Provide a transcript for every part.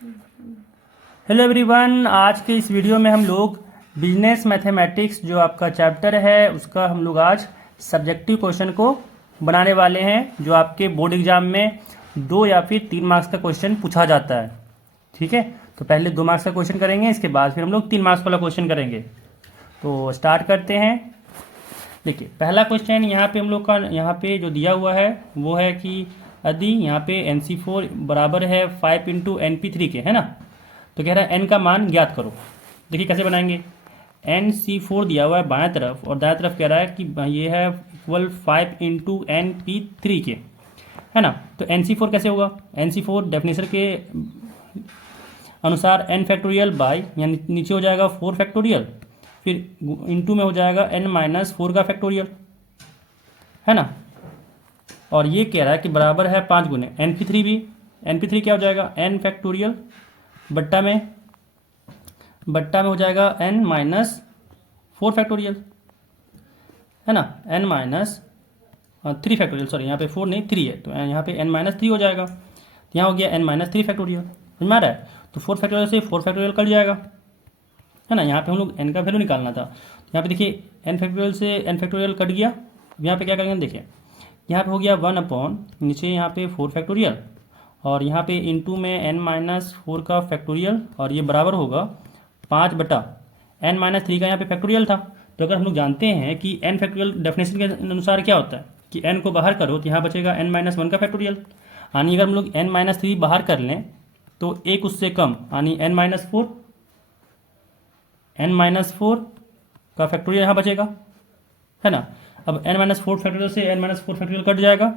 Hello everyone, आज के इस वीडियो में हम लोग बिजनेस मैथमेटिक्स जो आपका चैप्टर है उसका हम लोग आज सब्जेक्टिव क्वेश्चन को बनाने वाले हैं, जो आपके बोर्ड एग्जाम में 2 या फिर 3 मार्क्स का क्वेश्चन पूछा जाता है। ठीक है, तो पहले 2 मार्क्स का क्वेश्चन करेंगे, इसके बाद फिर हम लोग 3 मार्क्स वाला क्वेश्चन करेंगे। तो स्टार्ट करते हैं। देखिए, पहला क्वेश्चन यहाँ पे हम लोग का यहाँ पे जो दिया हुआ है वो है कि यदि यहाँ पे NC4 बराबर है 5 इंटू NP3 के, है ना, तो कह रहा है n का मान ज्ञात करो। देखिए कैसे बनाएंगे। NC4 दिया हुआ है बाएं तरफ और दाएं तरफ कह रहा है कि ये है इक्वल 5 इंटू NP3 के, है ना। तो NC4 कैसे होगा। NC4 डेफिनेशन के अनुसार n फैक्टोरियल बाई, यानी नीचे हो जाएगा 4 फैक्टोरियल, फिर इंटू में हो जाएगा n-4 का फैक्टोरियल, है ना। और ये कह रहा है कि बराबर है 5 गुने NP3 भी। NP3 क्या हो जाएगा, n फैक्टोरियल बट्टा में हो जाएगा n-4 फैक्टोरियल, है ना, n-3 फैक्टोरियल, सॉरी यहाँ पे 4 नहीं 3 है, तो यहाँ पे n-3 हो जाएगा। तो यहाँ हो गया n-3 फैक्टोरियल, समझ में आ रहा है। तो 4 फैक्टोरियल से 4 फैक्टोरियल कट जाएगा, है ना। यहाँ पे हम लोग n का वैल्यू निकालना था। यहाँ पे देखिए n फैक्टोरियल से n फैक्टोरियल कट गया। यहाँ पे क्या करेंगे, देखिए यहाँ पे हो गया 1 अपॉन नीचे यहाँ पे 4 फैक्टोरियल और यहाँ पे इंटू में n-4 का फैक्टोरियल, और ये बराबर होगा 5 बटा n-3 का यहाँ पे फैक्टोरियल था। तो अगर हम लोग जानते हैं कि n फैक्टोरियल डेफिनेशन के अनुसार क्या होता है कि n को बाहर करो तो यहाँ बचेगा n-1 का फैक्टोरियल, यानी अगर हम लोग n-3 बाहर कर लें तो एक उससे कम, यानी n-4 का फैक्टोरियल यहाँ बचेगा, है ना। अब n-4 फैक्टोरियल से n-4 फैक्टोरियल कट जाएगा,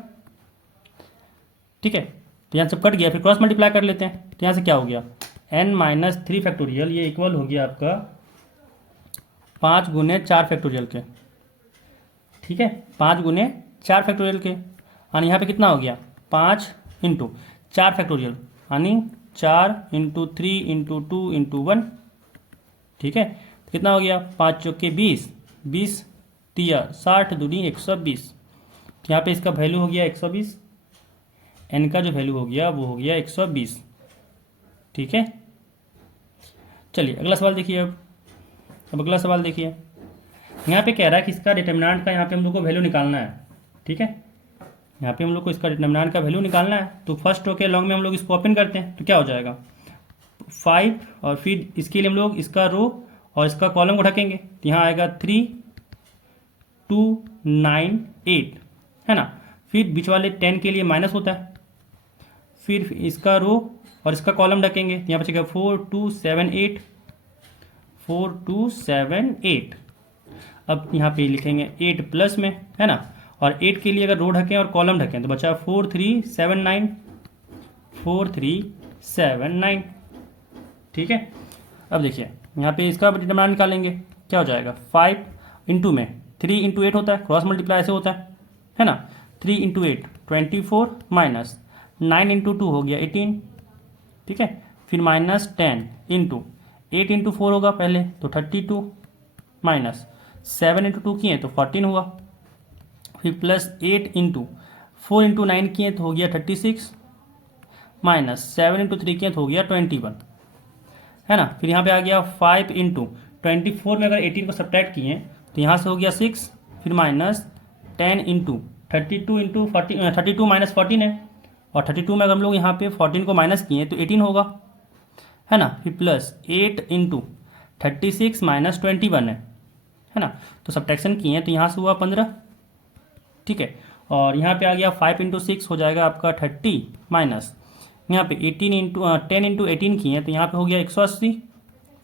ठीक है। तो यहाँ सब कट गया, फिर क्रॉस मल्टीप्लाई कर लेते हैं। तो यहाँ से क्या हो गया, n-3 फैक्टोरियल ये इक्वल हो गया आपका 5 गुने 4 फैक्टोरियल के, ठीक है, 5 गुने 4 फैक्टोरियल के, यानी यहाँ पे कितना हो गया 5 इंटू 4 फैक्टोरियल, यानी 4 इंटू 3 इंटू 2 इंटू 1, ठीक है। तो कितना हो गया 5 चौके 20, 20 तिया 60 दूनी 120। तो यहाँ पे इसका वैल्यू हो गया 120, n का जो वैल्यू हो गया वो हो गया 120, ठीक है। चलिए अगला सवाल देखिए। अब अगला सवाल देखिए, यहाँ पे कह रहा है कि इसका डिटर्मिनेंट का यहाँ पे हम लोग को वैल्यू निकालना है, ठीक है। यहाँ पे हम लोग को इसका डिटर्मिनेंट का वैल्यू निकालना है। तो फर्स्ट रो के लॉन्ग में हम लोग इसको ओपन करते हैं, तो क्या हो जाएगा 5, और फिर इसके लिए हम लोग इसका रो और इसका कॉलम को ढकेंगे, तो यहाँ आएगा 3 2 9 8, है ना। फिर बीच वाले 10 के लिए माइनस होता है, फिर इसका रो और इसका कॉलम ढकेंगे, तो यहाँ बचेगा 4 2 7 8, 4 2 7 8। अब यहाँ पे लिखेंगे 8 प्लस में, है ना, और 8 के लिए अगर रो ढकें और कॉलम ढकें तो बचा 4 3 7 9, 4 3 7 9, ठीक है। अब देखिए यहाँ पे इसका डिटरमिनेंट निकालेंगे, क्या हो जाएगा 5 इंटू में 3 इंटू 8 होता है, क्रॉस मल्टीप्लाई ऐसे होता है ना। 3 इंटू 8 24 माइनस 9 इंटू 2 हो गया 18, ठीक है। फिर माइनस 10 इंटू 8 इंटू 4 होगा पहले, तो 32 माइनस 7 इंटू 2 किए तो 14 हुआ, फिर प्लस 8 इंटू 4 इंटू 9 किए तो हो गया 36, माइनस 7 इंटू 3 किए तो हो गया 21, है ना। फिर यहाँ पे आ गया 5 इंटू 24 में अगर 18 को सब्ट्रैक्ट किए तो यहाँ से हो गया 6, फिर माइनस 10 इंटू 32 इंटू 32 माइनस 14 है, और 32 में अगर हम लोग यहाँ पे 14 को माइनस किए तो 18 होगा, है ना। फिर प्लस 8 इंटू 36 माइनस 21 है ना। तो सब्ट्रैक्शन किए तो यहाँ से हुआ 15, ठीक है। और यहाँ पे आ गया 5 इंटू 6 हो जाएगा आपका 30, माइनस यहाँ पे 18 इंटू 10 इंटू 18 किए तो यहाँ पे हो गया 180,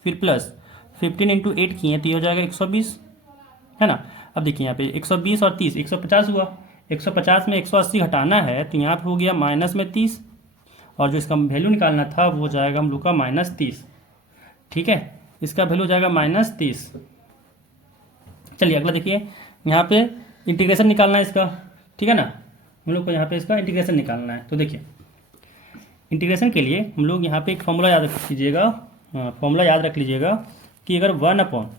फिर प्लस 15 इंटू 8 किए तो ये हो जाएगा 120, है ना। अब देखिए यहाँ पे 120 और 30 150 हुआ, 150 में 180 घटाना है तो यहाँ पे हो गया माइनस में 30, और जो इसका वैल्यू निकालना था वो हो जाएगा हम लोग का -30, ठीक है। इसका वैल्यू हो जाएगा -30। चलिए अगला देखिए, यहाँ पे इंटीग्रेशन निकालना है इसका, ठीक है ना। हम लोग को यहाँ पे इसका इंटीग्रेशन निकालना है। तो देखिए इंटीग्रेशन के लिए हम लोग यहाँ पे एक फॉर्मूला याद रख लीजिएगा, फॉर्मूला याद रख लीजिएगा कि अगर 1 अपॉन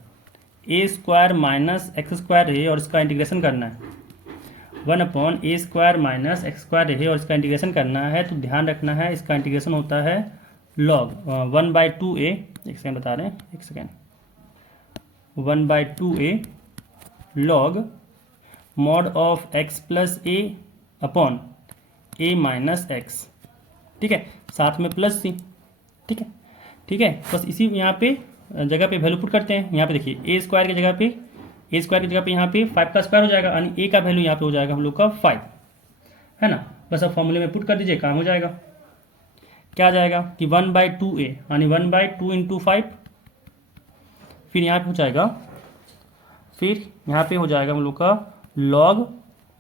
ए स्क्वायर माइनस एक्स स्क्वायर है और इसका इंटीग्रेशन करना है, 1 अपॉन ए स्क्वायर माइनस एक्स स्क्वायर है और इसका इंटीग्रेशन करना है, तो ध्यान रखना है इसका इंटीग्रेशन होता है लॉग 1/2a, एक सेकेंड बता रहे हैं, एक second, 1/2a log mod of x plus A upon a minus x, ठीक है, साथ में प्लस सी, ठीक है, ठीक है। बस इसी यहाँ पे जगह पे वैल्यू पुट करते हैं। यहाँ पे देखिए ए स्क्वायर की जगह पे यहाँ पे 5 का स्क्वायर हो जाएगा, यानी ए का वैल्यू यहाँ पे हो जाएगा हम लोग का 5, है ना। बस अब फॉर्मूले में पुट कर दीजिए, काम हो जाएगा। क्या आ जाएगा कि 1/2a यानी 1/2 इंटू 5, फिर यहाँ पे हो जाएगा, हम लोग का log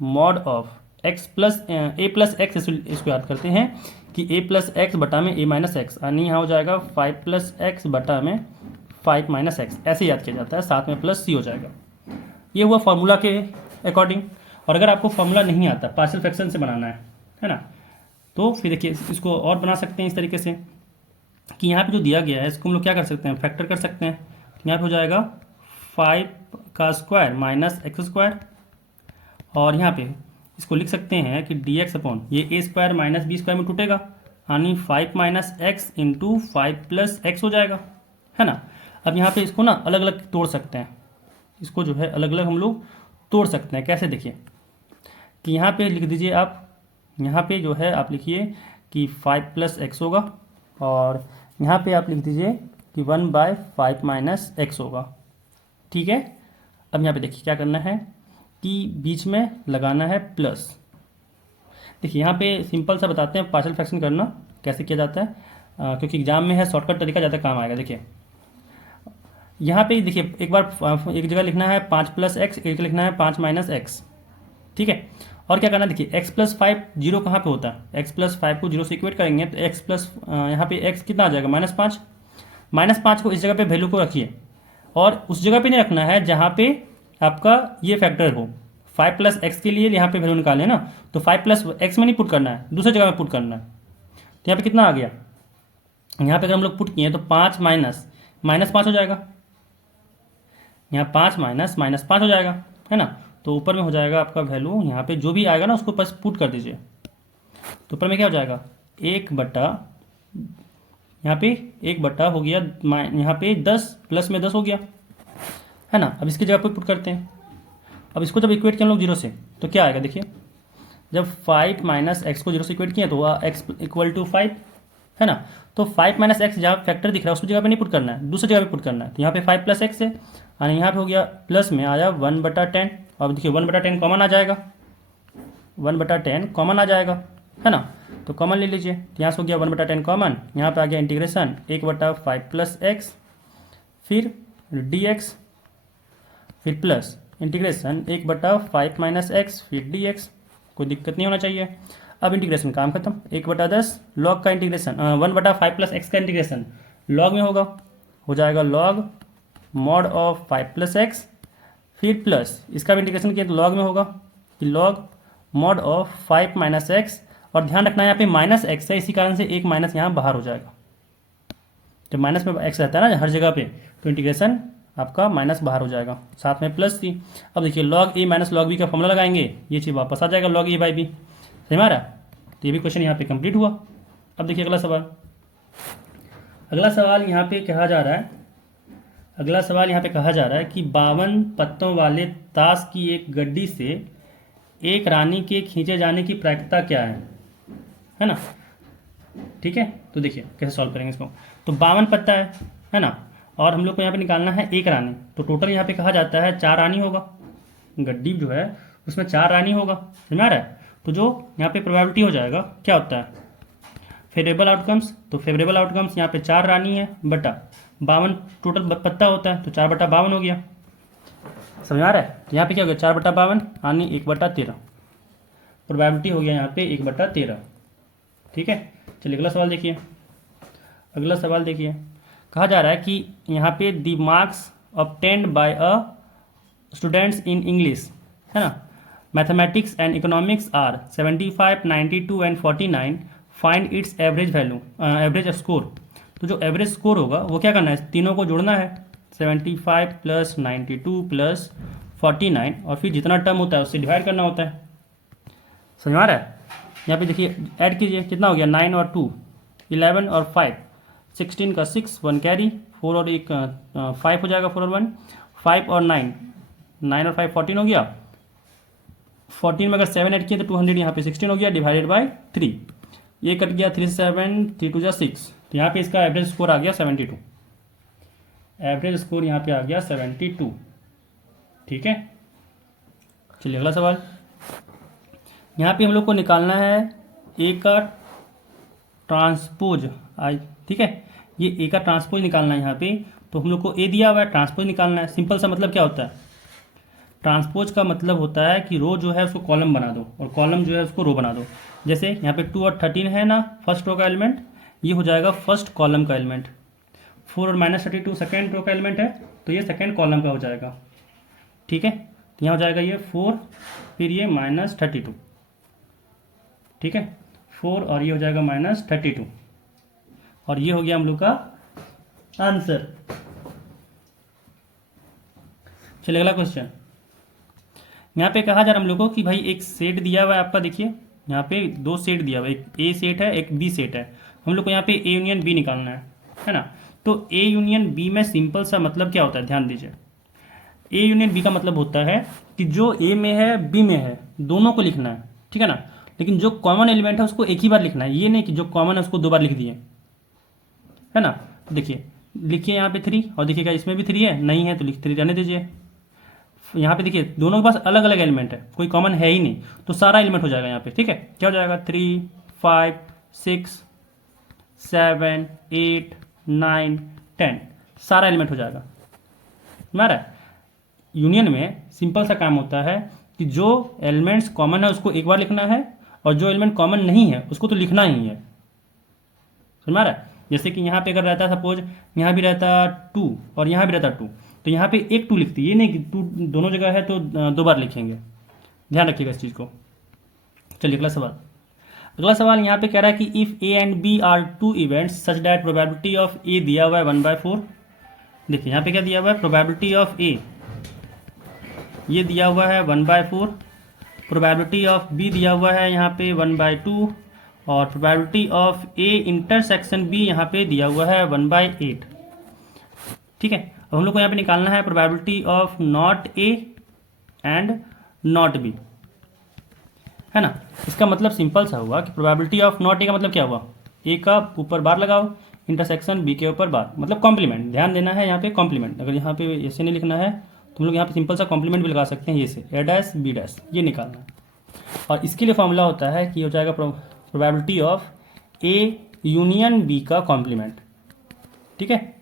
mod of x plus A plus x, इसको याद करते हैं कि a प्लस एक्स बटा में a माइनस एक्स, यानी यहाँ हो जाएगा 5 प्लस एक्स बटा में 5 माइनस एक्स, ऐसे याद किया जाता है, साथ में प्लस सी हो जाएगा। ये हुआ फॉर्मूला के अकॉर्डिंग। और अगर आपको फॉर्मूला नहीं आता, पार्शियल फ्रैक्शन से बनाना है ना, तो फिर देखिए इसको और बना सकते हैं इस तरीके से कि यहाँ पे जो दिया गया है इसको हम लोग क्या कर सकते हैं, फैक्टर कर सकते हैं। यहाँ पे हो जाएगा 5 का स्क्वायर माइनस एक्स स्क्वायर, और यहाँ पे इसको लिख सकते हैं कि डी एक्स अपॉन ये ए स्क्वायर माइनस बी स्क्वायर में टूटेगा, यानी 5 minus x into 5 plus x हो जाएगा, है ना। अब यहाँ पे इसको ना अलग अलग तोड़ सकते हैं, इसको जो है अलग अलग हम लोग तोड़ सकते हैं। कैसे, देखिए कि यहाँ पे लिख दीजिए आप, यहाँ पे जो है आप लिखिए कि 5 प्लस एक्स होगा, और यहाँ पे आप लिख दीजिए कि 1/5 माइनस एक्स होगा, ठीक है। अब यहाँ पे देखिए क्या करना है कि बीच में लगाना है प्लस। देखिए यहाँ पे सिंपल सा बताते हैं पार्शियल फ्रैक्शन करना कैसे किया जाता है, क्योंकि एग्जाम में है, शॉर्टकट तरीका ज़्यादा काम आएगा। देखिए यहाँ पे देखिए एक बार एक जगह लिखना है 5 प्लस एक्स, एक लिखना है 5 माइनस एक्स, ठीक है। और क्या करना है, देखिए x प्लस 5 जीरो कहाँ पे होता है, x प्लस 5 को जीरो से इक्वेट करेंगे तो x प्लस यहाँ पे x कितना आ जाएगा, -5। -5 को इस जगह पे वैल्यू को रखिए, और उस जगह पे नहीं रखना है जहाँ पे आपका ये फैक्टर हो। 5 प्लस एक्स के लिए यहाँ पे वैल्यू निकालें ना, तो 5 प्लस एक्स में नहीं पुट करना है, दूसरी जगह में पुट करना है। तो यहाँ पे कितना आ गया, यहाँ पे अगर हम लोग पुट किए तो 5 माइनस -5 हो जाएगा, यहाँ 5 माइनस -5 हो जाएगा, है ना। तो ऊपर में हो जाएगा आपका वैल्यू, यहाँ पे जो भी आएगा ना उसको बस पुट कर दीजिए। तो ऊपर में क्या हो जाएगा, 1/, यहाँ पे 1/, हो गया यहाँ पे 10 प्लस में 10 हो गया, है ना। अब इसकी जगह पे पुट करते हैं। अब इसको जब इक्वेट किया हम लोग जीरो से तो क्या आएगा, देखिए जब 5 माइनस एक्स को जीरो से इक्वेट किया तो x इक्वल टू 5, है ना। तो 5 माइनस एक्स जहाँ फैक्टर दिख रहा है उस जगह पे नहीं पुट करना है, दूसरी जगह पे पुट करना है। तो यहाँ पे 5 प्लस एक्स है, यानी यहाँ पे हो गया प्लस में आया 1/10। अब देखिए 1/10 कॉमन आ जाएगा, 1/10 कॉमन आ जाएगा, है ना। तो कॉमन ले लीजिए, तो यहाँ से हो गया 1/10 कॉमन, यहाँ पे आ गया इंटीग्रेशन 1/5 प्लस एक्स, फिर dx, फिर प्लस इंटीग्रेशन 1/5 माइनस एक्स, फिर dx। कोई दिक्कत नहीं होना चाहिए। अब इंटीग्रेशन काम खत्म, 1/10 लॉग का इंटीग्रेशन 1/5 प्लस एक्स का इंटीग्रेशन लॉग में होगा, हो जाएगा log mod of 5 plus x, फिर प्लस इसका भी इंटीग्रेशन किया तो लॉग में होगा कि log mod of 5 minus x. और ध्यान रखना यहाँ पे माइनस एक्स है, इसी कारण से एक माइनस यहाँ बाहर हो जाएगा। जब माइनस में एक्स रहता है ना हर जगह पे, तो इंटीग्रेशन आपका माइनस बाहर हो जाएगा, साथ में प्लस सी। अब देखिए लॉग ए माइनस लॉग बी का फॉर्मूला लगाएंगे, ये चीज़ वापस आ जाएगा लॉग ए बाई बी, सही हमारा। तो ये भी क्वेश्चन यहाँ पे कंप्लीट हुआ। अब देखिए अगला सवाल, यहाँ पे कहा जा रहा है, अगला सवाल यहाँ पे कहा जा रहा है कि 52 पत्तों वाले ताश की एक गड्डी से एक रानी के खींचे जाने की प्रायिकता क्या है ना। ठीक है, तो देखिए कैसे सॉल्व करेंगे इसको। तो 52 पत्ता है ना, और हम लोग को यहाँ पे निकालना है एक रानी। तो टोटल यहाँ पे कहा जाता है 4 रानी होगा, गड्डी जो है उसमें 4 रानी होगा, समझ आ रहा है। तो जो यहाँ पे प्रोबेबिलिटी हो जाएगा क्या होता है, फेवरेबल आउटकम्स। तो फेवरेबल आउटकम्स यहाँ पे 4 रानी है बटा 52 टोटल पत्ता होता है, तो 4/52 हो गया, समझ आ रहा है। तो यहाँ पे क्या हो गया 4/52 यानी 1/13, प्रोबेबिलिटी हो गया यहाँ पे 1/13। ठीक है, चलिए अगला सवाल देखिए। अगला सवाल देखिए, कहा जा रहा है कि यहाँ पे the marks obtained by a students in English, है ना, mathematics and economics are 75, 92 and 49। Find its average value, average score. तो जो एवरेज स्कोर होगा वो क्या करना है, तीनों को जोड़ना है, 75 प्लस 92 प्लस 49, और फिर जितना टर्म होता है उससे डिवाइड करना होता है, समझ आ रहा है। यहाँ पे देखिए ऐड कीजिए, कितना हो गया 9 और 2 11 और 5 16 का 6, 1 कैरी, 4 और 1 5 हो जाएगा, 4 और 1 5 और 9, 9 और 5 14 हो गया। 14 में अगर 7 ऐड किए तो 200 यहाँ पे 16 हो गया, डिवाइडेड बाय 3, ये कट गया 3 से 7, 3 2 जा 6, तो यहाँ पे इसका एवरेज स्कोर आ गया 72, एवरेज स्कोर यहाँ पे आ गया 72। ठीक है, चलिए अगला सवाल। यहाँ पे हम लोग को निकालना है ए का ट्रांसपोज, ठीक है, ये ए का ट्रांसपोज निकालना है यहाँ पे। तो हम लोग को ए दिया हुआ है, ट्रांसपोज निकालना है। सिंपल सा मतलब क्या होता है, ट्रांसपोज का मतलब होता है कि रो जो है उसको कॉलम बना दो और कॉलम जो है उसको रो बना दो। जैसे यहाँ पे 2 और 13 है ना फर्स्ट रो का एलिमेंट, ये हो जाएगा फर्स्ट कॉलम का एलिमेंट। 4 और -32 सेकेंड रो का एलिमेंट है, तो ये सेकेंड कॉलम का हो जाएगा। ठीक है, तो यहाँ हो जाएगा ये 4, फिर ये -32, ठीक है, 4 और ये हो जाएगा -32, और ये हो गया हम लोग का आंसर। चलिए अगला क्वेश्चन। यहाँ पे कहा जा रहा हम लोग को कि भाई एक सेट दिया हुआ है आपका, देखिए यहाँ पे 2 सेट दिया हुआ है, एक ए सेट है एक बी सेट है। हम लोग को यहाँ पे ए यूनियन बी निकालना है ना। तो ए यूनियन बी में सिंपल सा मतलब क्या होता है, ध्यान दीजिए। ए यूनियन बी का मतलब होता है कि जो ए में है बी में है दोनों को लिखना है, ठीक है ना। लेकिन जो कॉमन एलिमेंट है उसको एक ही बार लिखना है, ये नहीं कि जो कॉमन है उसको 2 बार लिख दिए, है ना। तो देखिए लिखिए यहाँ पे 3, और देखिएगा इसमें भी 3 है, नहीं है तो लिख 3 रहने दीजिए। यहाँ पे देखिए दोनों के पास अलग अलग एलिमेंट है, कोई कॉमन है ही नहीं, तो सारा एलिमेंट हो जाएगा यहाँ पे। ठीक है, क्या हो जाएगा 3 5 6 7 8 9 10, सारा एलिमेंट हो जाएगा हमारा। यूनियन में सिंपल सा काम होता है कि जो एलिमेंट्स कॉमन है उसको एक बार लिखना है, और जो एलिमेंट कॉमन नहीं है उसको तो लिखना ही है, समझ रहा है। जैसे कि यहाँ पे अगर रहता सपोज यहाँ भी रहता 2 और यहाँ भी रहता 2, तो यहाँ पे एक 2 लिखती, ये नहीं कि 2 दोनों जगह है तो 2 बार लिखेंगे, ध्यान रखिएगा इस चीज़ को। चलिए अगला सवाल। अगला सवाल यहाँ पे कह रहा है कि if A and B are 2 events such that probability of A दिया हुआ है 1/4। देखिए यहाँ पे क्या दिया हुआ है, प्रोबेबिलिटी ऑफ ए ये दिया हुआ है 1/4, प्रोबेबिलिटी ऑफ बी दिया हुआ है यहाँ पे 1/2, और probability of A intersection B यहाँ पे दिया हुआ है 1/8। ठीक है, अब हम लोग को यहाँ पे निकालना है probability of not A and not be, है ना। इसका मतलब सिंपल सा हुआ कि प्रोबेबिलिटी ऑफ नॉट ए का मतलब क्या हुआ, ए का ऊपर बार लगाओ, इंटरसेक्शन बी के ऊपर बार, मतलब कॉम्प्लीमेंट। ध्यान देना है यहाँ पे कॉम्प्लीमेंट, अगर यहाँ पे ऐसे नहीं लिखना है तो हम लोग यहाँ पे सिंपल सा कॉम्प्लीमेंट भी लगा सकते हैं, ये से ए डैश बी डैश ये निकालना है। और इसके लिए फॉर्मूला होता है कि हो जाएगा probability of A union B का कॉम्प्लीमेंट। ठीक है,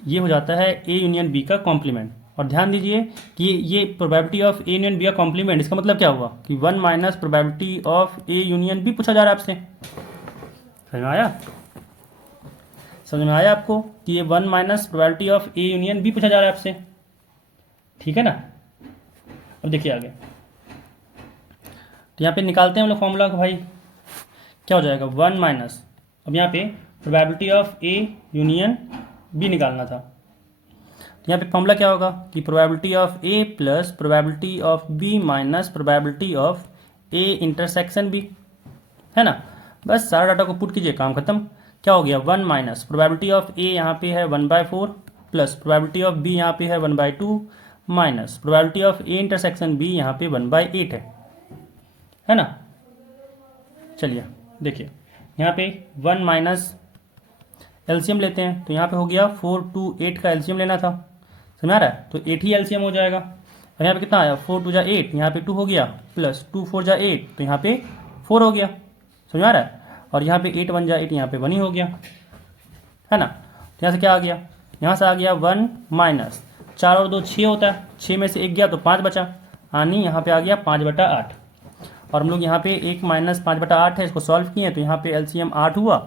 ये हो जाता है ए यूनियन बी का कॉम्प्लीमेंट। और ध्यान दीजिए कि ये probability of A union B का कॉम्प्लीमेंट, इसका मतलब क्या हुआ कि 1 minus probability of A union B पूछा जा रहा है आपसे। समझ में आया, समझ में आया आपको कि ये 1 minus probability of A union B पूछा जा रहा है आपसे, ठीक है ना। अब देखिए आगे, तो यहाँ पे निकालते हैं हम लोग फॉर्मूला को। भाई क्या हो जाएगा 1 माइनस, अब यहाँ पे probability of A union B निकालना था, तो यहाँ पे फॉर्मूला क्या होगा कि probability of A plus probability of B minus probability of A intersection B, है ना। बस सारा डाटा को पुट कीजिए, काम खत्म। क्या हो गया 1 माइनस प्रोबेबिलिटी ऑफ ए यहाँ पे है 1/4 प्लस प्रोबेबिलिटी ऑफ बी यहाँ पे है 1/2 minus probability of A intersection B यहाँ पे 1/8 है ना। चलिए देखिए यहाँ पे 1 माइनस एलसीएम लेते हैं, तो यहाँ पे हो गया 4 2 8 का एलसीएम लेना था, समझ आ रहा है। तो 8 ही एलसीएम हो जाएगा। और यहाँ पे कितना आया 4 2 जा 8, यहाँ पे 2 हो गया, प्लस 2 4 जा 8, तो यहाँ पे 4 हो गया, समझ आ रहा है। और यहाँ पे 8 1 जा 8, यहाँ पे 1 ही हो गया, है ना। तो यहाँ से क्या आ गया, यहाँ से आ गया 1 माइनस 4 और 2 6 होता है, 6 में से 1 गया तो 5 बचा, यानी यहाँ पे आ गया 5/8। और हम लोग यहाँ पे 1 माइनस 5/8 है, इसको सॉल्व किए तो यहाँ पे एलसीएम 8 हुआ,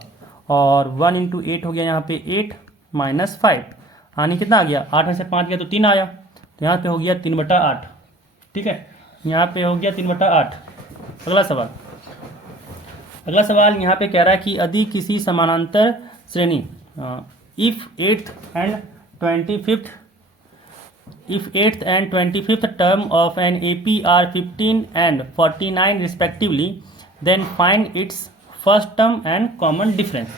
और 1 इंटू 8 हो गया यहाँ पे 8 माइनस 5, यानी कितना आ गया 8 में से 5 गया तो 3 आया, तो यहाँ पे हो गया 3/8। ठीक है, यहाँ पे हो गया 3/8। अगला सवाल, अगला सवाल यहाँ पे कह रहा है कि यदि किसी समानांतर श्रेणी if 8th and 25th term of an AP are 15 and 49 respectively, then find its first term and common difference।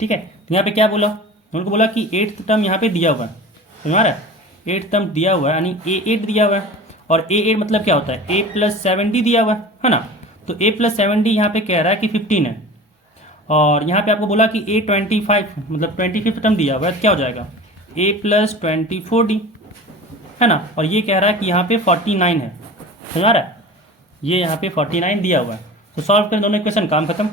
ठीक है, तो यहाँ पे क्या बोला, उनको बोला कि 8th टर्म यहाँ पे दिया हुआ है, समझ आ रहा है, 8th टर्म दिया हुआ है, यानी A8 दिया हुआ है, और A8 मतलब क्या होता है, A+7D दिया हुआ है ना। तो A+7D यहाँ पे कह रहा है कि 15 है, और यहाँ पे आपको बोला कि A25 मतलब 25th टर्म दिया हुआ है, क्या हो जाएगा A+24D, है ना। और ये कह रहा है कि यहाँ पे 49 है, समझ आ रहा है, ये यहाँ पे 49 दिया हुआ है। तो सॉल्व करें दोनों इक्वेशन, काम खत्म।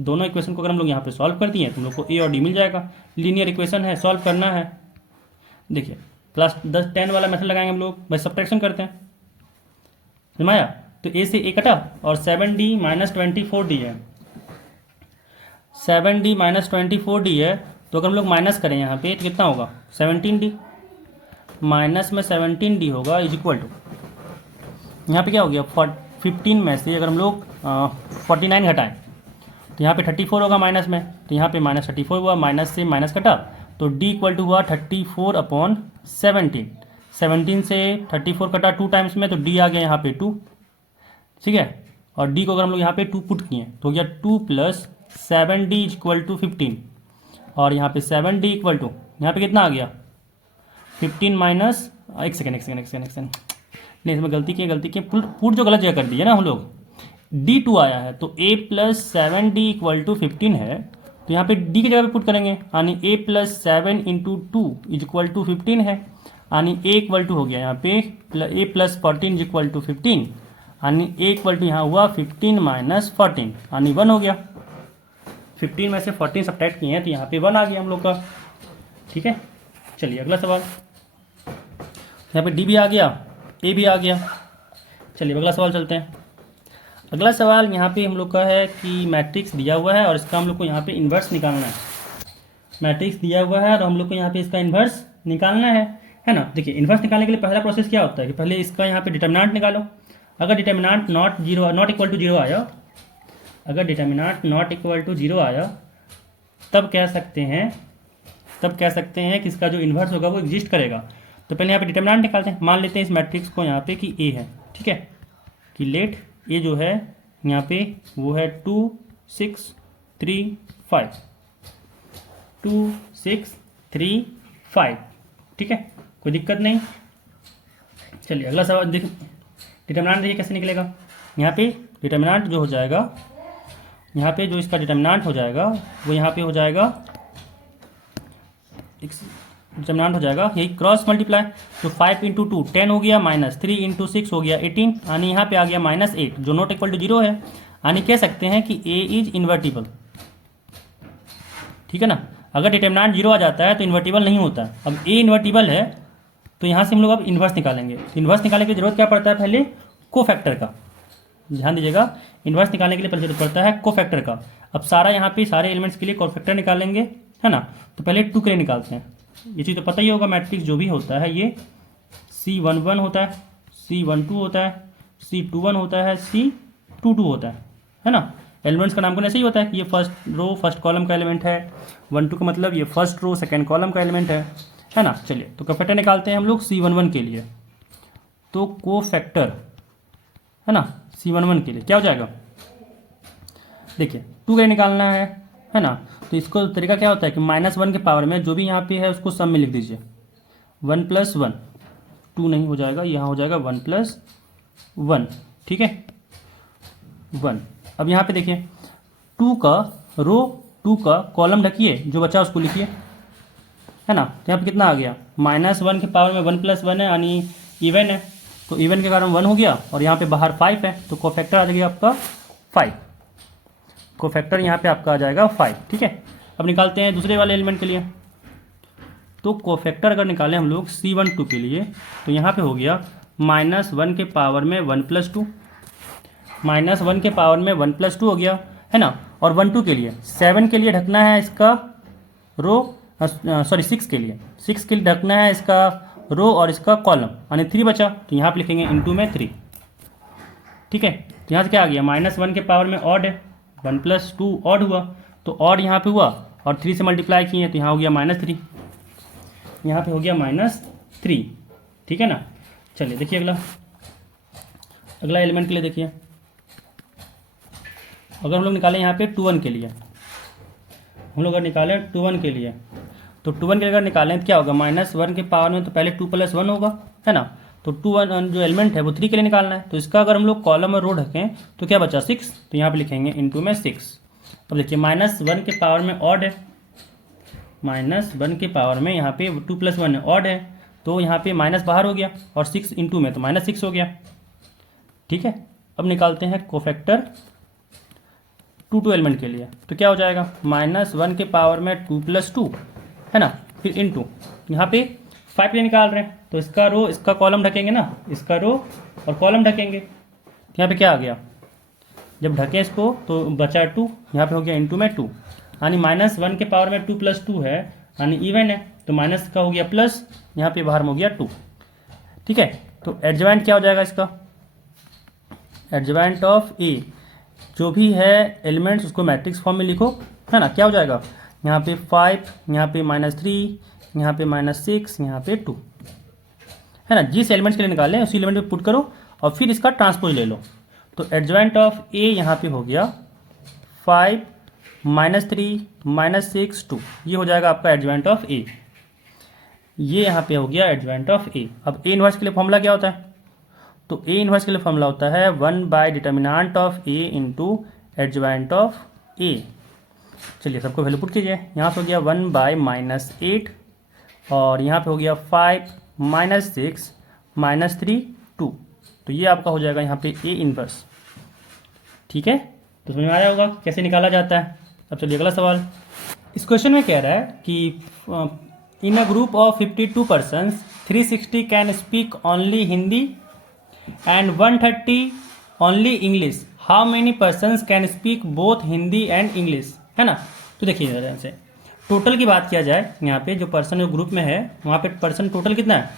दोनों इक्वेशन को अगर हम लोग यहाँ पे सॉल्व कर दिए तो हम लोग को A और D मिल जाएगा। लीनियर इक्वेशन है, सॉल्व करना है। देखिए क्लास 10 वाला मेथड लगाएंगे हम लोग, बस सब्ट्रैक्शन करते हैं, समझ आया। तो A से A कटा और 7D - 24D है, 7D - 24D है, तो अगर हम लोग माइनस करें यहाँ पे तो कितना होगा 17D, माइनस में 17D होगा इज इक्वल टू, यहाँ पे क्या हो गया 15 में से अगर हम लोग 49 घटाएं तो यहाँ पे 34 होगा माइनस में, तो यहाँ पे -34 हुआ, माइनस से माइनस कटा तो D इक्वल टू हुआ 34/17, 17 से 34 कटा 2 टाइम्स में, तो D आ गया यहाँ पे 2, ठीक है। और D को अगर हम लोग यहाँ पे 2 पुट किए तो हो गया 2 + 7D इक्वल टू 15, और यहाँ पे 7D इक्वल टू यहाँ पे कितना आ गया 15 माइनस, एक सेकेंड नहीं, इसमें गलती की पुट जो गलत जगह कर दी है ना हम लोग, D2 आया है, तो A+7D इक्वल टू 15 है, तो यहाँ पे D की जगह पे पुट करेंगे, यानी A+7 × 2 इक्वल टू 15 है, यानी A इक्वल टू हो गया यहाँ पे A+14 इक्वल टू 15, यानी A इक्वल टू यहाँ हुआ 15 - 14, यानी 1 हो गया। 15 में से 14 सब्ट्रैक्ट किए हैं तो यहाँ पे 1 आ गया हम लोग का, ठीक है। चलिए अगला सवाल, यहाँ पे D भी आ गया, A भी आ गया। चलिए अगला सवाल चलते हैं। अगला सवाल यहाँ पे हम लोग का है कि मैट्रिक्स दिया हुआ है और इसका हम लोग को यहाँ पे इन्वर्स निकालना है। मैट्रिक्स दिया हुआ है और हम लोग को यहाँ पे इसका इन्वर्स निकालना है ना। देखिए इन्वर्स निकालने के लिए पहला प्रोसेस क्या होता है कि पहले इसका यहाँ पे डिटर्मिनेंट निकालो। अगर determinant not equal to zero आया, अगर determinant not equal to zero आया तब कह सकते हैं कि इसका जो इन्वर्स होगा वो एग्जिस्ट करेगा। तो पहले यहाँ पे डिटर्मिनेंट निकालते हैं। मान लेते हैं इस मैट्रिक्स को यहाँ पे कि A है, ठीक है, कि लेट A जो है यहाँ पे वो है 2 6 3 5, 2 6 3 5, ठीक है, कोई दिक्कत नहीं। चलिए अगला सवाल देखिए, डिटर्मिनेंट देखिए कैसे निकलेगा। यहाँ पे डिटर्मिनेंट जो हो जाएगा, यहाँ पे जो इसका डिटर्मिनेंट हो जाएगा वो यहाँ पे हो जाएगा, डिटर्मिनेंट हो जाएगा यही क्रॉस मल्टीप्लाई, तो 5 × 2 10 हो गया, -3 × 6 हो गया 18, यानी यहाँ पे आ गया -8 जो नॉट इक्वल टू जीरो है, यानी कह सकते हैं कि A इज इन्वर्टिबल, ठीक है ना। अगर डिटर्मिनेंट जीरो आ जाता है तो इन्वर्टिबल नहीं होता। अब A इन्वर्टिबल है तो यहाँ से हम लोग अब इन्वर्स निकालेंगे। तो इन्वर्स निकालने की जरूरत क्या पड़ता है, पहले कोफैक्टर का, ध्यान दीजिएगा, इन्वर्स निकालने के लिए पहले जरूरत पड़ता है कोफैक्टर का। अब सारा यहाँ पे सारे एलिमेंट्स के लिए कोफैक्टर निकालेंगे, है ना। तो पहले 2 के लिए निकालते हैं। ये चीज़ तो पता ही होगा, मैट्रिक्स जो भी होता है ये C11 होता है, C12 होता है, C21 होता है, C22 होता है ना। एलिमेंट्स का नामकरण ऐसे ही होता है कि ये फर्स्ट रो फर्स्ट कॉलम का एलिमेंट है, 1 2 का मतलब ये फर्स्ट रो सेकेंड कॉलम का एलिमेंट है ना। चलिए तो कोफैक्टर निकालते हैं हम लोग C11 के लिए। तो कोफैक्टर है ना C11 के लिए क्या हो जाएगा, देखिए 2 के निकालना है ना। तो इसको तरीका क्या होता है कि -1 के पावर में जो भी यहाँ पे है उसको सम में लिख दीजिए, 1 + 1, 2 नहीं हो जाएगा, यहाँ हो जाएगा 1 + 1, ठीक है 1। अब यहाँ पे देखिए 2 का रो 2 का कॉलम ढकिए, जो बचा उसको लिखिए, है ना। तो यहाँ पे कितना आ गया, -1 के पावर में 1 + 1 है, यानी इवन है, तो इवन के कारण 1 हो गया, और यहाँ पे बाहर 5 है, तो कोफैक्टर आ जाएगा आपका 5, कोफैक्टर यहाँ पे आपका आ जाएगा 5, ठीक है। अब निकालते हैं दूसरे वाले एलिमेंट के लिए। तो कोफैक्टर अगर निकालें हम लोग C12 के लिए, तो यहाँ पे हो गया -1 के पावर में 1 + 2, -1 के पावर में 1 + 2 हो गया, है ना। और 1 2 के लिए 7 के लिए ढकना है इसका रो, सॉरी 6 के लिए ढकना है इसका रो और इसका कॉलम, यानी 3 बचा, तो यहाँ पे लिखेंगे इनटू में 3, ठीक है। तो यहाँ से क्या आ गया, -1 के पावर में ऑड है, 1 + 2 ऑड हुआ, तो ऑड यहाँ पे हुआ और 3 से मल्टीप्लाई किए तो यहाँ हो गया -3, यहाँ पे हो गया -3, ठीक है ना। चलिए देखिए अगला एलिमेंट के लिए देखिए, अगर हम लोग निकालें यहाँ पे 2 1 के लिए, हम लोग अगर निकालें 2 1 के लिए, तो 2 1 के लिए अगर निकालें तो क्या होगा, -1 के पावर में तो पहले 2 + 1 होगा, है ना। तो 2 1 जो एलिमेंट है वो 3 के लिए निकालना है, तो इसका अगर हम लोग कॉलम और रो ढकें तो क्या बचा 6, तो यहाँ पे लिखेंगे इनटू में 6। अब देखिए -1 के पावर में ऑड है, -1 के पावर में यहाँ पे 2 + 1 ऑड है, तो यहाँ पे माइनस बाहर हो गया और 6 इंटू में तो -6 हो गया। ठीक है, अब निकालते हैं कोफैक्टर 2 एलिमेंट के लिए, तो क्या हो जाएगा, -1 के पावर में 2 + 2, है ना, फिर इंटू यहाँ पे 5 के लिए निकाल रहे हैं, तो इसका रो इसका कॉलम ढकेंगे ना, इसका रो और कॉलम ढकेंगे, तो यहाँ पे क्या आ गया, जब ढकें इसको तो बचा 2, यहाँ पे हो गया इंटू में 2, यानी -1 के पावर में 2 + 2 है, यानी इवन है, तो माइनस का हो गया प्लस, यहाँ पे बाहर में हो गया 2। ठीक है, तो एडजॉइंट क्या हो जाएगा इसका, एडजॉइंट ऑफ ए, जो भी है एलिमेंट्स उसको मैट्रिक्स फॉर्म में लिखो, है ना। क्या हो जाएगा, यहाँ पे 5, यहाँ पे -3, यहाँ पे -6, यहाँ पे 2, है ना। जिस एलिमेंट्स के लिए निकालें उसी एलिमेंट पे पुट करो और फिर इसका ट्रांसपोज ले लो, तो एडजॉइंट ऑफ ए यहाँ पे हो गया 5 -3 -6 2, ये हो जाएगा आपका एडजॉइंट ऑफ ए, ये यहाँ पे हो गया एडजॉइंट ऑफ ए। अब ए इनवर्स के लिए फॉर्मूला क्या होता है, तो ए इनवर्स के लिए फॉर्मूला होता है one by determinant of A into adjoint of A. चलिए सबको वैल्यू पुट कीजिए, यहाँ से हो गया 1/-8 और यहाँ पे हो गया 5 -6 -3 2, तो ये आपका हो जाएगा यहाँ पे ए इनवर्स। ठीक है, तो समझ में आया होगा कैसे निकाला जाता है। अब चलिए अगला सवाल, इस क्वेश्चन में कह रहा है कि in a group of 52 persons 360 can speak only Hindi and 130 only English, how many persons can speak both Hindi and English, है ना। तो देखिए जरा से टोटल की बात किया जाए, यहाँ पे जो पर्सन जो ग्रुप में है वहाँ पे पर्सन टोटल कितना है,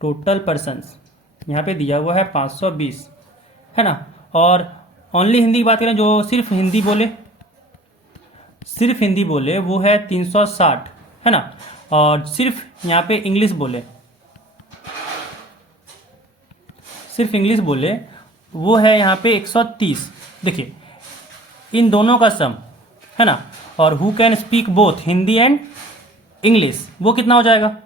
टोटल पर्सन्स यहाँ पे दिया हुआ है 520, है ना। और ओनली हिंदी की बात करें, जो सिर्फ हिंदी बोले वो है 360, है ना। और सिर्फ यहाँ पे इंग्लिश बोले वो है यहाँ पे 130। देखिए इन दोनों का सम, है ना, और who can speak both Hindi and English, वो कितना हो जाएगा,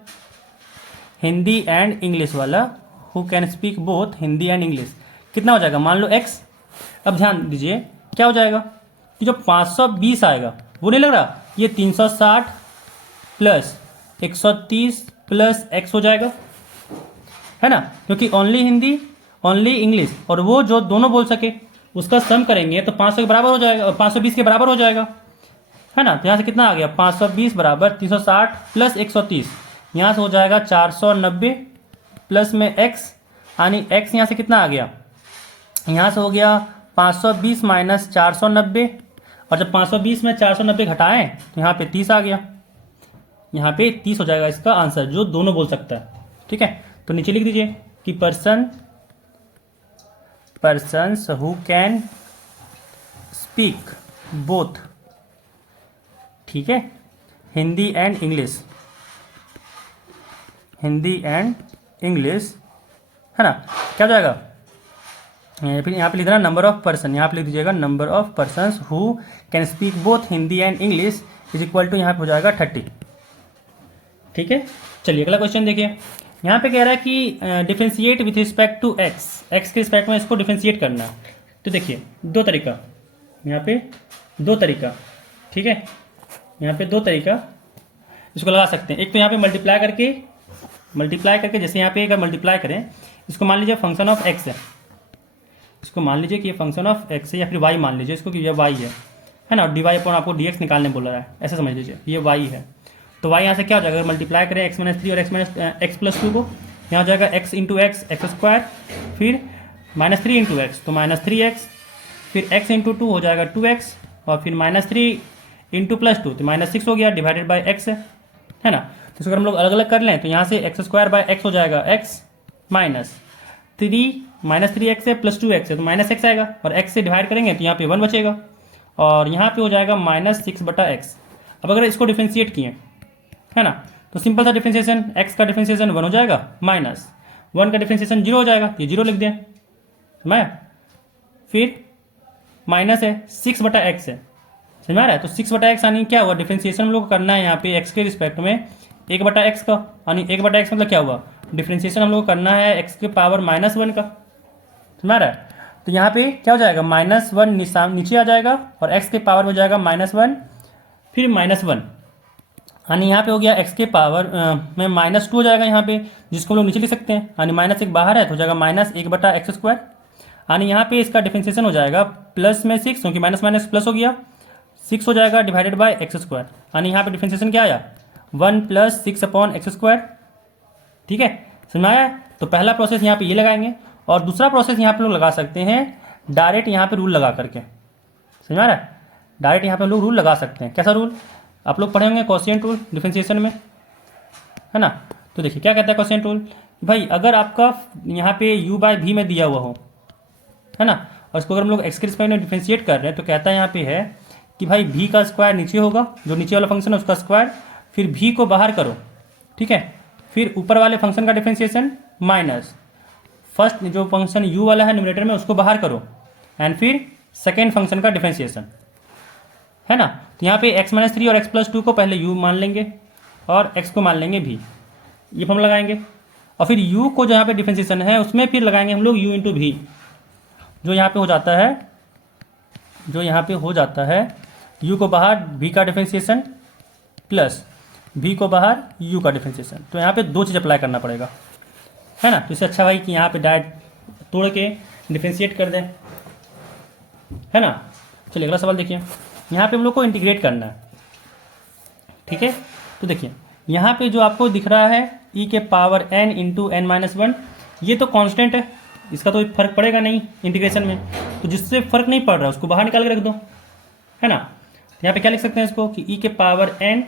हिंदी एंड इंग्लिश वाला who can speak both Hindi and English कितना हो जाएगा, मान लो x। अब ध्यान दीजिए क्या हो जाएगा, कि जो 520 आएगा वो नहीं लग रहा, ये 360 प्लस 130 प्लस x हो जाएगा, है ना, क्योंकि ओनली हिंदी ओनली इंग्लिश और वो जो दोनों बोल सके उसका सम करेंगे तो 500 के बराबर हो जाएगा, 520 के बराबर हो जाएगा, है ना। तो यहाँ से कितना आ गया, 520 बराबर 360 प्लस 130, यहाँ से हो जाएगा 490 प्लस में x, यानी x यहाँ से कितना आ गया, यहाँ से हो गया 520 माइनस 490, और जब 520 में 490 घटाएं तो यहाँ पे 30 आ गया, यहाँ पे 30 हो जाएगा इसका आंसर, जो दोनों बोल सकता है। ठीक है, तो नीचे लिख दीजिए कि persons who can speak both, ठीक है, हिंदी एंड इंग्लिश, है ना। क्या हो जाएगा, फिर यहाँ पे लिख देना नंबर ऑफ पर्सन, यहाँ पे लिख दीजिएगा number of persons who can speak both Hindi and English is equal to, यहाँ पे हो जाएगा 30। ठीक है, चलिए अगला क्वेश्चन देखिए, यहाँ पे कह रहा है कि differentiate with respect to x के रिस्पेक्ट में इसको डिफ्रेंशिएट करना है। तो देखिए दो तरीका, यहाँ पे दो तरीका, ठीक है, यहाँ पे दो तरीका इसको लगा सकते हैं। एक तो यहाँ पे मल्टीप्लाई करके जैसे यहाँ पे अगर मल्टीप्लाई करें, इसको मान लीजिए फंक्शन ऑफ एक्स है, इसको मान लीजिए कि ये फंक्शन ऑफ एक्स है, या फिर वाई मान लीजिए इसको कि ये वाई है ना, डी वाई अपॉन आपको डी एक्स निकालने बोला है, ऐसा समझ लीजिए ये वाई है। तो वाई यहाँ से क्या हो जाएगा, मल्टीप्लाई करें x-3 और x+2 को, यहाँ हो जाएगा x इंटू एक्स स्क्वायर, फिर -3 इंटू एक्स तो -3x, फिर x इंटू 2 हो जाएगा 2x, और फिर -3 इंटू +2 तो -6 हो गया, डिवाइडेड बाई x है ना। तो इसको अगर हम लोग अलग अलग कर लें तो यहाँ से x² हो जाएगा x माइनस 3x है प्लस 2x है तो -x आएगा, और x से डिवाइड करेंगे तो यहाँ पे 1 बचेगा, और यहाँ पे हो जाएगा -6/x। अब अगर इसको डिफ्रेंशिएट किए, है ना, तो सिंपल सा डिफ्रेंशिएशन, x का डिफ्रेंशिएशन 1 हो जाएगा, -1 का डिफ्रेंशिएशन 0 हो जाएगा, ये 0 लिख दें, समझ। फिर माइनस है 6/x है, समझ में आ रहा है। तो 6/x यानी क्या हुआ, डिफ्रेंसिएशन हम लोग को करना है यहाँ पे x के रिस्पेक्ट में 1/x का, यानी 1/x मतलब क्या हुआ, डिफ्रेंसिएशन हम लोग को करना है x के पावर -1 का। समझ में आ रहा है। तो यहाँ पे क्या हो जाएगा, -1 नीचे आ जाएगा और x के पावर में जाएगा -1 फिर -1, यानी यहाँ पे हो गया x के पावर में -2 हो जाएगा यहाँ पे, जिसको हम लोग नीचे लिख सकते हैं, यानी -1 बाहर है तो हो जाएगा -1/x², यानी यहाँ पे इसका डिफरेंशिएशन हो जाएगा प्लस में 6, क्योंकि माइनस माइनस प्लस हो गया, 6 हो जाएगा डिवाइडेड बाय x², यानी यहाँ पे डिफरेंशिएशन क्या आया 1 + 6/x²। ठीक है, समझ में आया। तो पहला प्रोसेस यहाँ पे ये लगाएंगे, और दूसरा प्रोसेस यहाँ पे लोग लगा सकते हैं डायरेक्ट यहाँ पे रूल लगा करके। समझ में आ रहा है, डायरेक्ट यहाँ पे लोग रूल लगा सकते हैं। कैसा रूल, आप लोग पढ़े होंगे कोशिएंट रूल डिफरेंशिएशन में, है ना। तो देखिए क्या कहता है कोशिएंट रूल, भाई अगर आपका यहाँ पे u/v में दिया हुआ हो, है ना, और इसको अगर हम लोग x के रिस्पेक्ट में डिफरेंशिएट कर रहे हैं तो कहता है यहाँ पे है कि भाई v का स्क्वायर नीचे होगा, जो नीचे वाला फंक्शन है उसका स्क्वायर, फिर v को बाहर करो, ठीक है, फिर ऊपर वाले फंक्शन का डिफरेंशिएशन माइनस फर्स्ट जो फंक्शन u वाला है न्यूमरेटर में उसको बाहर करो, एंड फिर सेकेंड फंक्शन का डिफरेंशिएशन, है ना। तो यहाँ पे x-3 और x+2 को पहले u मान लेंगे और x को मान लेंगे v, ये फॉर्म लगाएंगे, और फिर u को जो यहाँ पे डिफरेंशिएशन है उसमें फिर लगाएंगे हम लोग u × v, जो यहाँ पे हो जाता है u को बाहर v का डिफरेंशिएशन प्लस v को बाहर u का डिफरेंशिएशन। तो यहाँ पे दो चीज़ अप्लाई करना पड़ेगा, है ना। तो इससे अच्छा भाई कि यहाँ पे डायरेक्ट तोड़ के डिफरेंशिएट कर दें, है ना। चलिए अगला सवाल देखिए, यहाँ पे हम लोग को इंटीग्रेट करना है, ठीक है। तो देखिए यहाँ पे जो आपको दिख रहा है e के पावर n × n-1, ये तो कांस्टेंट है, इसका तो फर्क पड़ेगा नहीं इंटीग्रेशन में, तो जिससे फर्क नहीं पड़ रहा उसको बाहर निकाल के रख दो, है ना। यहाँ पे क्या लिख सकते हैं इसको कि e के पावर n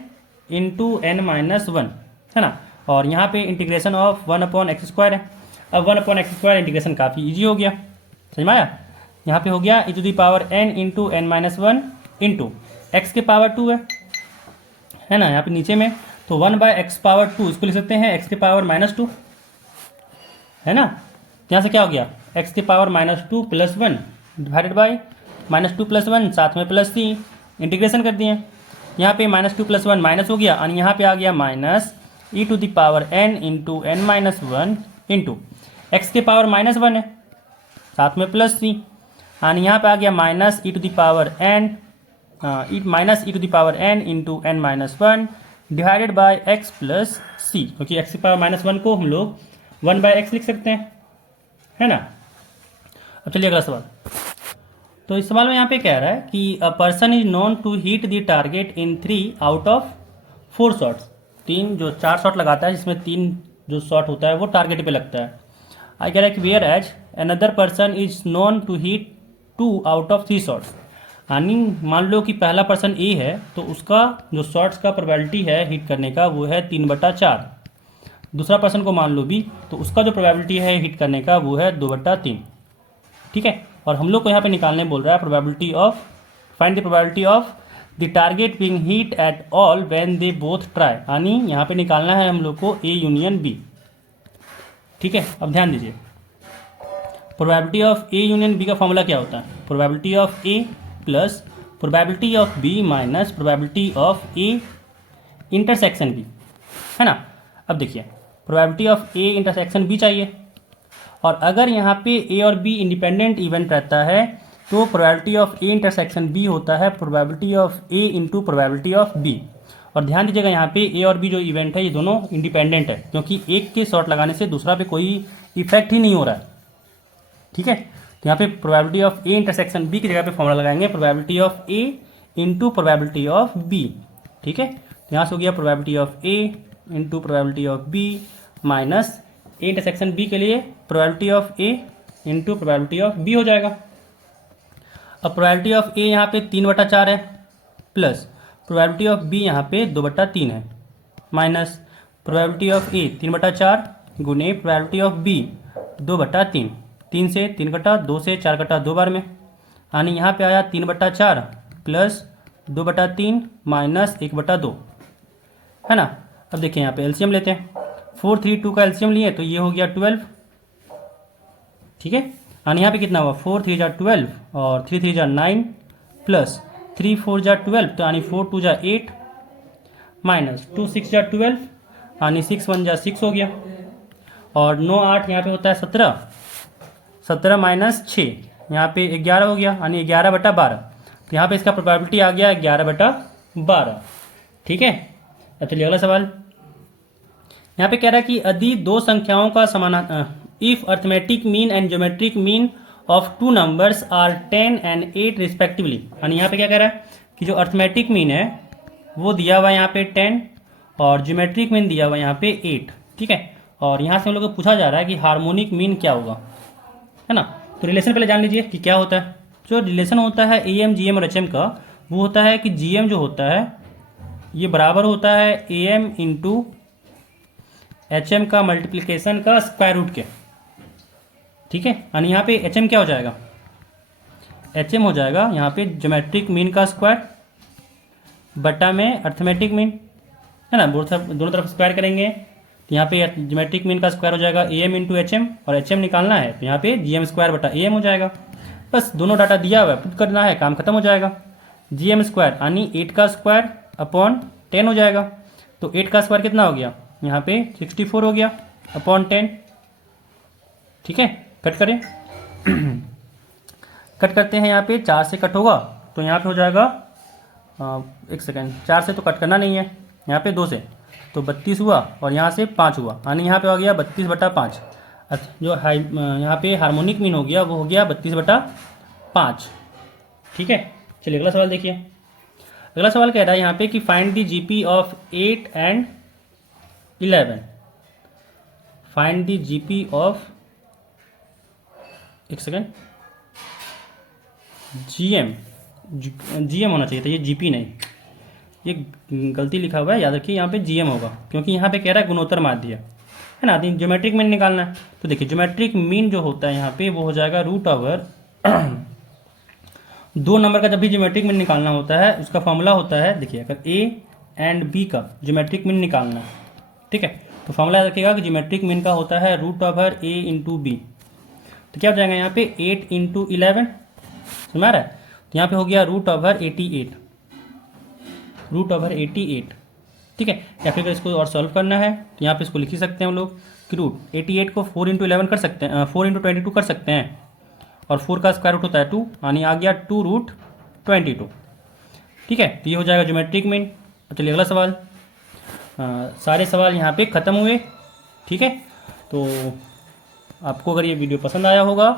× n-1, है ना, और यहाँ पे इंटीग्रेशन ऑफ 1/x² है। अब 1/x² इंटीग्रेशन काफ़ी ईजी हो गया, समझ में आया। यहाँ पे हो गया e⁴ n × n-1 into x के पावर 2 है ना, यहाँ पे नीचे में, तो 1/x², इसको लिख सकते हैं x के पावर -2, है ना। यहाँ से क्या हो गया x के पावर -2 + 1 डिवाइडेड बाय -2 + 1 साथ में +3, इंटीग्रेशन कर दिए। यहाँ पे -2 + 1 माइनस हो गया, और यहाँ पे आ गया -e⁴ n × n-1 into x के पावर -1 है साथ में +3, और यहाँ पे आ गया -e⁴ n × n-1 divided by x + c, क्योंकि x के पावर -1 को हम लोग 1/x लिख सकते हैं, है ना। अब चलिए अगला सवाल। तो इस सवाल में यहाँ पे कह रहा है कि a person is known to hit the target in 3 out of 4 shots, 4 shot लगाता है जिसमें 3 जो शॉट होता है वो टारगेट पे लगता है। आई कह रहा है कि whereas another person is known to hit 2 out of 3 shots, यानी मान लो कि पहला पर्सन ए है तो उसका जो शॉट्स का प्रोबेबिलिटी है हिट करने का वो है 3/4, दूसरा पर्सन को मान लो बी, तो उसका जो प्रोबेबिलिटी है हिट करने का वो है 2/3, ठीक है। और हम लोग को यहाँ पे निकालने बोल रहा है probability of, find the probability of the target being hit at all when they both try, यानी यहाँ पे निकालना है हम लोग को ए यूनियन बी, ठीक है। अब ध्यान दीजिए, probability of A union B का फॉर्मूला क्या होता है, probability of A plus probability of B minus probability of A intersection B, है ना। अब देखिए probability of A intersection B चाहिए, और अगर यहाँ पे ए और बी इंडिपेंडेंट इवेंट रहता है तो probability of A intersection B होता है probability of A into probability of B. और ध्यान दीजिएगा यहाँ पे ए और बी जो इवेंट है ये दोनों इंडिपेंडेंट है, क्योंकि एक के शॉट लगाने से दूसरा पे कोई इफेक्ट ही नहीं हो रहा है, ठीक है। तो यहाँ पे probability of A intersection B की जगह पे फॉर्मूला लगाएंगे probability of A into probability of B, ठीक है। तो यहाँ से हो गया probability of A into probability of B minus A intersection B के लिए probability of A into probability of B हो जाएगा। अब प्रोबेबिलिटी ऑफ ए यहाँ पे 3/4 है प्लस प्रोबेबिलिटी ऑफ बी यहाँ पे 2/3 है माइनस प्रोबेबिलिटी ऑफ ए 3/4 गुने प्रोबेबिलिटी ऑफ बी 2/3, 3 से 3 कटा, 2 से 4 कटा 2 बार में, यानी यहाँ पे आया 3/4 प्लस 2/3 माइनस 1/2, है ना। अब देखिए यहाँ पे एलसीएम लेते हैं, 4, 3, 2 का एलसीएम लिए तो ये हो गया 12, ठीक है। यानी यहाँ पे कितना हुआ 4, 3 = 12 और 3, 3 = 9 प्लस 3 4 जा 12, तो यानी 4 2 जा 8, माइनस 2 6 जा 12, यानी 6 1 जा 6 हो गया, और 9 8 यहाँ पे होता है 17, 17 माइनस 6 यहाँ पे 11 हो गया, यानी 11/12। तो यहाँ पे इसका प्रोबेबिलिटी आ गया 11/12। ठीक है, अब चलिए अगला सवाल। यहाँ पे कह रहा है कि यदि दो संख्याओं का if arithmetic mean and geometric mean of two numbers are 10 and 8 respectively, यानी यहाँ पे क्या कह रहा है कि जो अर्थमेटिक मीन है वो दिया हुआ है यहाँ पे 10 और ज्योमेट्रिक मीन दिया हुआ है यहाँ पे 8। ठीक है, और यहाँ से हम लोग को पूछा जा रहा है कि हार्मोनिक मीन क्या होगा, है ना। तो रिलेशन पहले जान लीजिए कि क्या होता है। जो रिलेशन होता है ए एम जी एम और एच एम का, वो होता है कि जी एम जो होता है ये बराबर होता है A M into H M का मल्टीप्लिकेशन का स्क्वायर रूट के। ठीक है, यानी यहाँ पे एच एम क्या हो जाएगा, एच एम हो जाएगा यहाँ पे ज्योमेट्रिक मीन का स्क्वायर बटा में अर्थमेटिक मीन, है ना। दोनों तरफ स्क्वायर करेंगे तो यहाँ पे ज्योमेट्रिक मीन का स्क्वायर हो जाएगा A M into H M, और एच एम निकालना है तो यहाँ पे जी एम स्क्वायर बटा ए एम हो जाएगा। बस दोनों डाटा दिया हुआ है, पुट करना है, काम खत्म हो जाएगा। जी एम स्क्वायर यानी 8 का स्क्वायर अपॉन 10 हो जाएगा। तो 8 का स्क्वायर कितना हो गया, यहाँ पे 64 हो गया अपॉन 10। ठीक है, कट करें कट करते हैं, यहाँ पे 4 से कट होगा तो यहाँ पे हो जाएगा 1 सेकेंड, 4 से तो कट करना नहीं है, यहाँ पे 2 से तो 32 हुआ, और यहाँ से 5 हुआ, यानी यहाँ पे आ गया 32/5। जो यहाँ पे हार्मोनिक मीन हो गया वो हो गया 32/5। ठीक है, चलिए अगला सवाल देखिए। अगला सवाल कह रहा है यहाँ पे कि find the GP of 8 and 11। Find the GP of, एक सेकेंड, जीएम होना चाहिए था, ये जीपी नहीं, ये गलती लिखा हुआ है, याद रखिए यहाँ पे जीएम होगा, क्योंकि यहाँ पे कह रहा है गुणोत्तर माध्य, है ना। ज्योमेट्रिक मीन निकालना है, तो देखिए ज्योमेट्रिक मीन जो होता है यहाँ पे वो हो जाएगा रूट ओवर 2 नंबर का जब भी ज्योमेट्रिक मीन निकालना होता है उसका फॉर्मूला होता है, देखिए अगर ए एंड बी का ज्योमेट्रिक मीन निकालना है, ठीक है, तो फॉर्मूला रखिएगा कि ज्योमेट्रिक मीन का होता है रूट ओवर ए इंटू बी। तो क्या हो जाएगा यहाँ पे 8 इंटू 11, समझ रहा है, तो यहाँ पे हो गया रूट ओवर 88, रूट ओवर 88। ठीक है, या फिर अगर इसको और सॉल्व करना है तो यहाँ पे इसको लिख ही सकते हैं हम लोग कि रूट 88 को 4 इंटू 11 कर सकते हैं, 4 इंटू 22 कर सकते हैं, और 4 का स्क्वायर रूट होता है 2, यानी आ गया 2 रूट 22। ठीक है, तो ये हो जाएगा ज्योमेट्रिक मीन। चलिए अगला सवाल। सारे सवाल यहाँ पे ख़त्म हुए। ठीक है, तो आपको अगर ये वीडियो पसंद आया होगा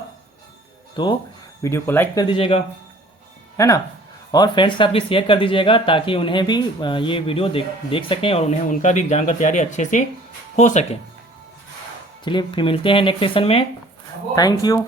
तो वीडियो को लाइक कर दीजिएगा, है ना, और फ्रेंड्स के साथ भी शेयर कर दीजिएगा ताकि उन्हें भी ये वीडियो देख सकें और उन्हें उनका भी एग्जाम का तैयारी अच्छे से हो सके। चलिए फिर मिलते हैं नेक्स्ट सेशन में। Thank you.